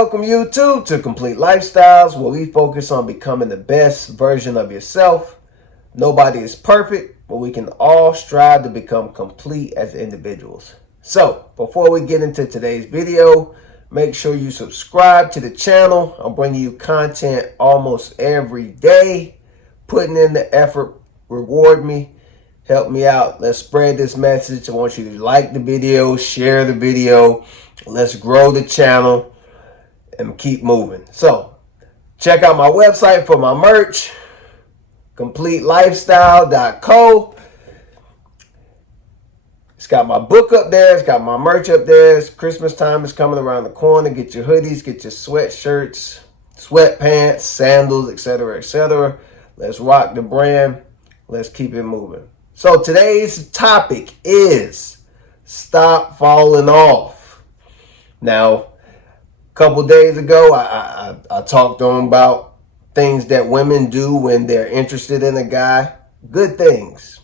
Welcome YouTube to Complete Lifestyles, where we focus on becoming the best version of yourself. Nobody is perfect, but we can all strive to become complete as individuals. So, before we get into today's video, make sure you subscribe to the channel. I'm bringing you content almost every day. Putting in the effort, reward me, help me out. Let's spread this message. I want you to like the video, share the video. Let's grow the channel and keep moving. So, check out my website for my merch, CompleteLifestyle.co. It's got my book up there. It's got my merch up there. It's Christmas time is coming around the corner. Get your hoodies, get your sweatshirts, sweatpants, sandals, etc., etc. Let's rock the brand. Let's keep it moving. So today's topic is stop falling off. Now, a couple days ago, I talked on about things that women do when they're interested in a guy. Good things.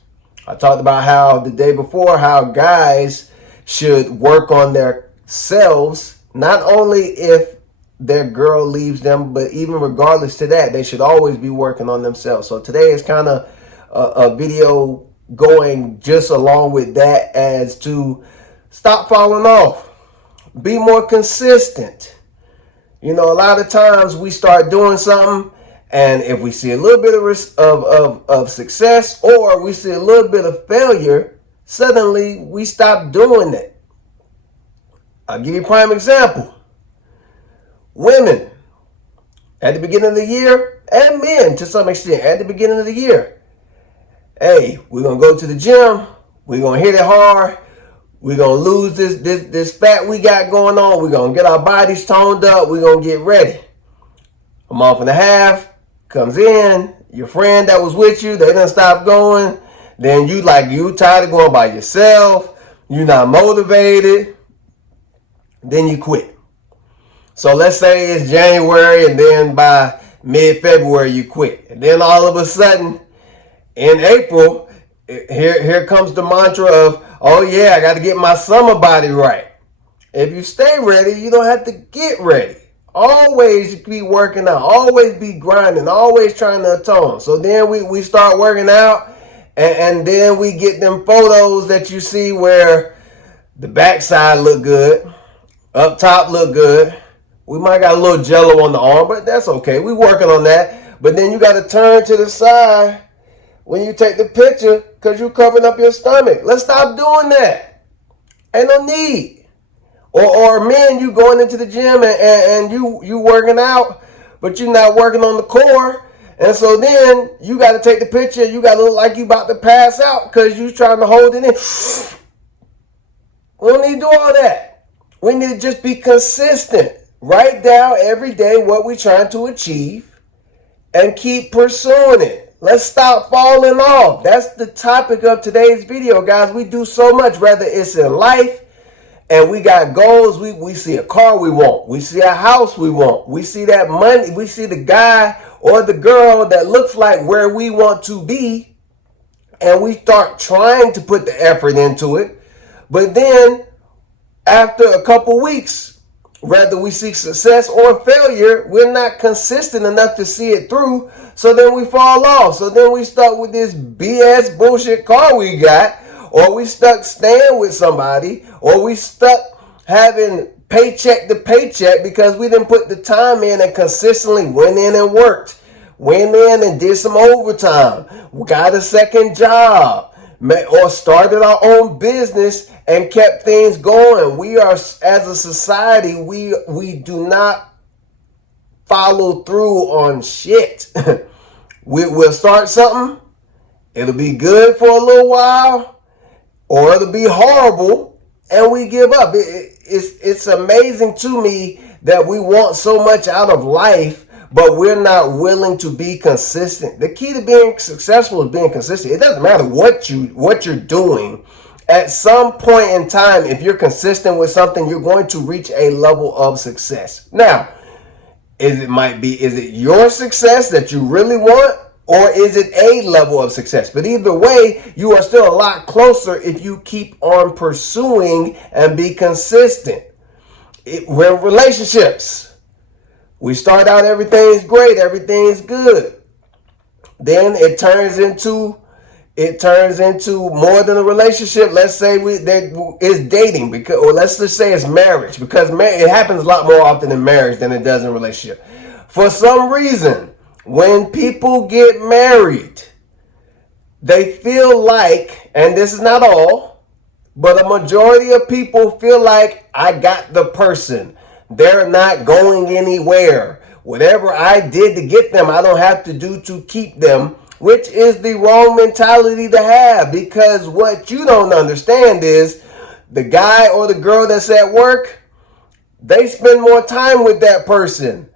I talked about how the day before, how guys should work on themselves, not only if their girl leaves them, but even regardless to that, they should always be working on themselves. So today is kind of a video going just along with that, as to stop falling off. Be more consistent. You know, a lot of times we start doing something, and if we see a little bit of success, or we see a little bit of failure, suddenly we stop doing it. I'll give you a prime example. Women, at the beginning of the year, and men to some extent, at the beginning of the year, hey, we're going to go to the gym, we're going to hit it hard, we're going to lose this fat we got going on, we're going to get our bodies toned up, we're going to get ready. A month and a half comes in, your friend that was with you, they done stop going, then you tired of going by yourself, you're not motivated, then you quit. So let's say it's January, and then by mid-February you quit. And then all of a sudden, in April, here comes the mantra of, oh yeah, I got to get my summer body right. If you stay ready, you don't have to get ready. Always be working out, always be grinding, always trying to atone. So then we start working out, and then we get them photos that you see where the backside look good, up top look good. We might got a little jello on the arm, but that's okay. We working on that. But then you got to turn to the side when you take the picture, because you're covering up your stomach. Let's stop doing that. Ain't no need. Or men, you going into the gym and you working out, but you're not working on the core. And so then you got to take the picture. You got to look like you about to pass out because you trying to hold it in. We don't need to do all that. We need to just be consistent. Write down every day what we're trying to achieve and keep pursuing it. Let's stop falling off. That's the topic of today's video, guys. We do so much, whether it's in life, and we got goals. We see a car we want. We see a house we want. We see that money. We see the guy or the girl that looks like where we want to be. And we start trying to put the effort into it. But then after a couple weeks, whether we see success or failure, we're not consistent enough to see it through. So then we fall off. So then we stuck with this BS bullshit car we got. Or we stuck staying with somebody, or we stuck having paycheck to paycheck because we didn't put the time in and consistently went in and worked. Went in and did some overtime. We got a second job, or started our own business and kept things going. We are, as a society, we do not follow through on shit. We'll start something. It'll be good for a little while, or it'll be horrible, and we give up. It's amazing to me that we want so much out of life, but we're not willing to be consistent. The key to being successful is being consistent. It doesn't matter what you're doing. At some point in time, if you're consistent with something, you're going to reach a level of success. Now, is it your success that you really want? Or is it a level of success? But either way, you are still a lot closer if you keep on pursuing and be consistent. Relationships, We start out, everything's great, everything's good. Then it turns into more than a relationship. Let's say it's dating, because, or let's just say it's marriage, because it happens a lot more often in marriage than it does in a relationship. For some reason, when people get married, they feel like, and this is not all, but a majority of people feel like, I got the person. They're not going anywhere. Whatever I did to get them, I don't have to do to keep them, which is the wrong mentality to have, because what you don't understand is the guy or the girl that's at work, they spend more time with that person.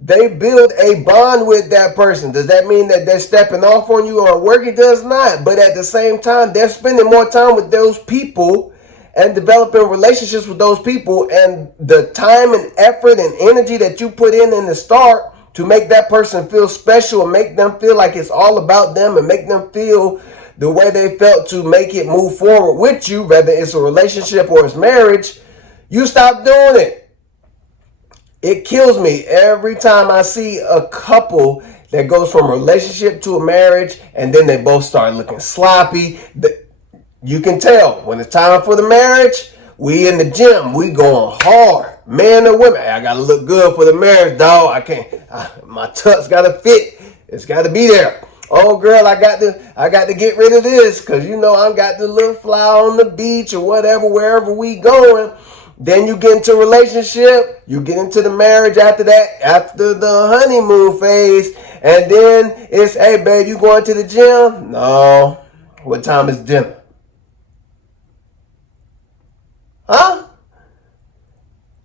They build a bond with that person. Does that mean that they're stepping off on you on work? It does not. But at the same time, they're spending more time with those people and developing relationships with those people. And the time and effort and energy that you put in the start to make that person feel special and make them feel like it's all about them and make them feel the way they felt to make it move forward with you, whether it's a relationship or it's marriage, you stop doing it. It kills me every time I see a couple that goes from a relationship to a marriage and then they both start looking sloppy. You can tell when it's time for the marriage, we in the gym, we going hard. Man or women, I gotta look good for the marriage, dog. I can't, my tux gotta fit. It's gotta be there. Oh girl, I got to get rid of this because you know I got the little fly on the beach or whatever, wherever we going. Then you get into a relationship, you get into the marriage after that, after the honeymoon phase, and then it's, hey babe, you going to the gym? No. What time is dinner? Huh?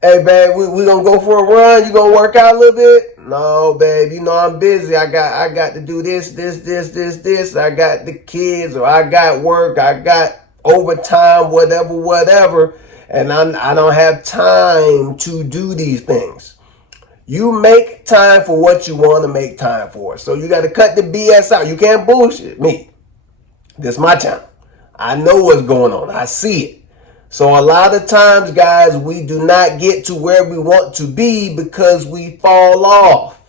Hey babe, we gonna go for a run? You gonna work out a little bit? No, babe, you know I'm busy. I got to do this. I got the kids, or I got work, I got overtime, whatever. And I don't have time to do these things. You make time for what you want to make time for. So you got to cut the BS out. You can't bullshit me. This is my channel. I know what's going on. I see it. So a lot of times, guys, we do not get to where we want to be because we fall off.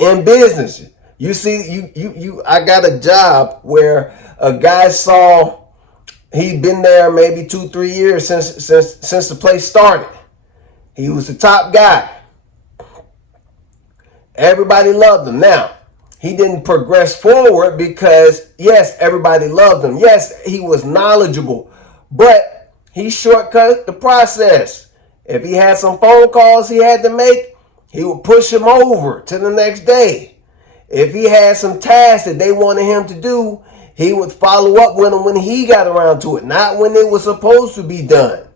In business, you see, I got a job where a guy saw, he'd been there maybe 2-3 years since the place started. He was the top guy. Everybody loved him. Now, he didn't progress forward because, yes, everybody loved him. Yes, he was knowledgeable, but he shortcut the process. If he had some phone calls he had to make, he would push him over to the next day. If he had some tasks that they wanted him to do, he would follow up with them when he got around to it, not when it was supposed to be done.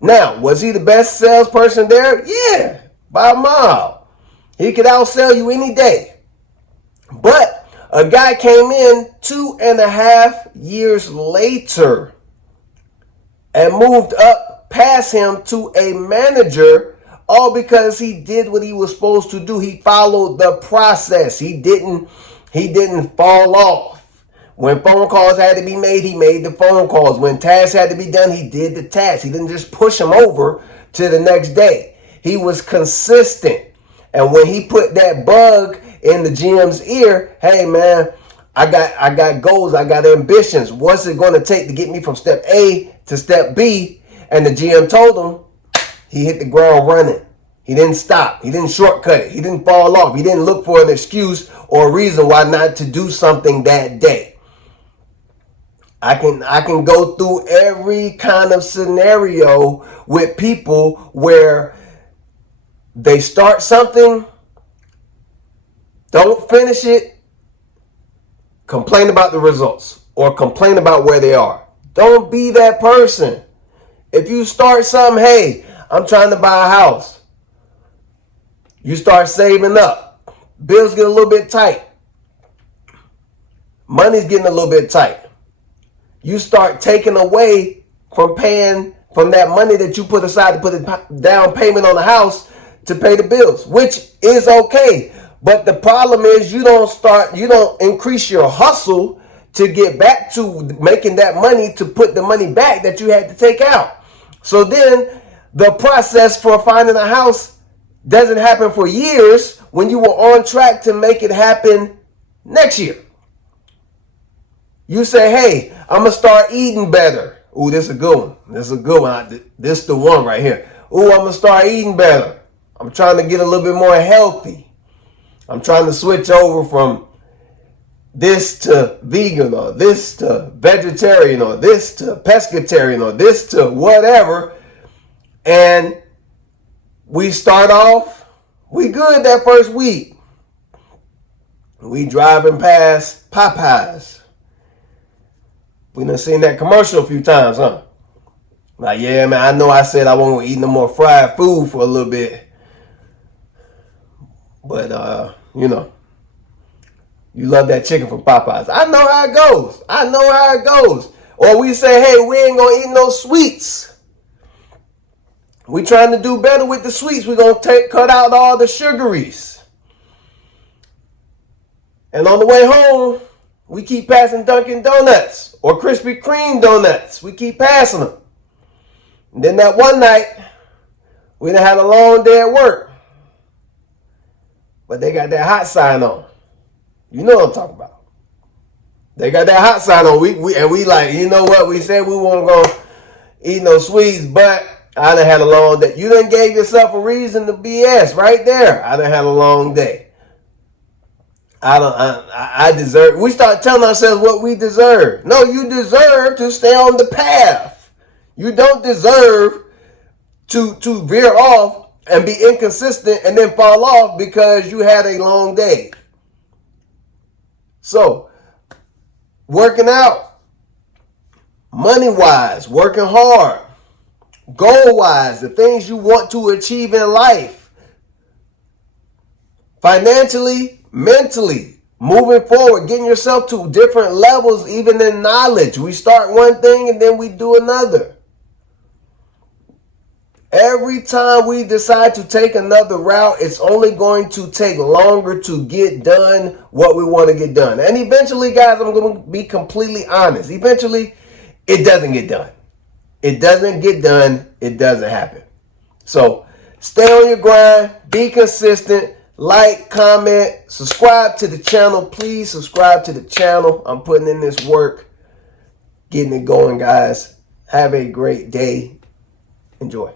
Now, was he the best salesperson there? Yeah, by a mile. He could outsell you any day. But a guy came in 2.5 years later and moved up past him to a manager, all because he did what he was supposed to do. He followed the process. He didn't fall off. When phone calls had to be made, he made the phone calls. When tasks had to be done, he did the tasks. He didn't just push them over to the next day. He was consistent. And when he put that bug in the GM's ear, hey man, I got goals, I got ambitions. What's it going to take to get me from step A to step B? And the GM told him, he hit the ground running. He didn't stop. He didn't shortcut it. He didn't fall off. He didn't look for an excuse or a reason why not to do something that day. I can go through every kind of scenario with people where they start something, don't finish it, complain about the results or complain about where they are. Don't be that person. If you start something, hey, I'm trying to buy a house. You start saving up. Bills get a little bit tight. Money's getting a little bit tight. You start taking away from paying from that money that you put aside to put a down payment on the house to pay the bills, which is okay. But the problem is you don't increase your hustle to get back to making that money to put the money back that you had to take out. So then the process for finding a house doesn't happen for years when you were on track to make it happen next year. You say, hey, I'm going to start eating better. Ooh, this is a good one. This is a good one. This is the one right here. Ooh, I'm going to start eating better. I'm trying to get a little bit more healthy. I'm trying to switch over from this to vegan, or this to vegetarian, or this to pescatarian, or this to whatever. And we start off, we good that first week. We driving past Popeyes. We done seen that commercial a few times, huh? Like, yeah, man, I know I said I won't eat no more fried food for a little bit. But, you know, you love that chicken from Popeyes. I know how it goes. I know how it goes. Or we say, hey, we ain't going to eat no sweets. We trying to do better with the sweets. We're going to cut out all the sugaries. And on the way home, we keep passing Dunkin' Donuts or Krispy Kreme donuts. We keep passing them. And then that one night, we done had a long day at work. But they got that hot sign on. You know what I'm talking about. They got that hot sign on. We like, you know what? We said we weren't going to eat no sweets, but I done had a long day. You done gave yourself a reason to BS right there. I done had a long day. I deserve. We start telling ourselves what we deserve. No, you deserve to stay on the path. You don't deserve to veer off and be inconsistent and then fall off because you had a long day. So, working out, money-wise, working hard, goal-wise, the things you want to achieve in life, financially, mentally, moving forward, getting yourself to different levels, even in knowledge. We start one thing and then we do another. Every time we decide to take another route, it's only going to take longer to get done what we want to get done. And eventually, guys, I'm going to be completely honest. Eventually, it doesn't get done. It doesn't get done. It doesn't happen. So stay on your grind. Be consistent. Like, comment, subscribe to the channel. Please subscribe to the channel. I'm putting in this work, getting it going, guys. Have a great day. Enjoy.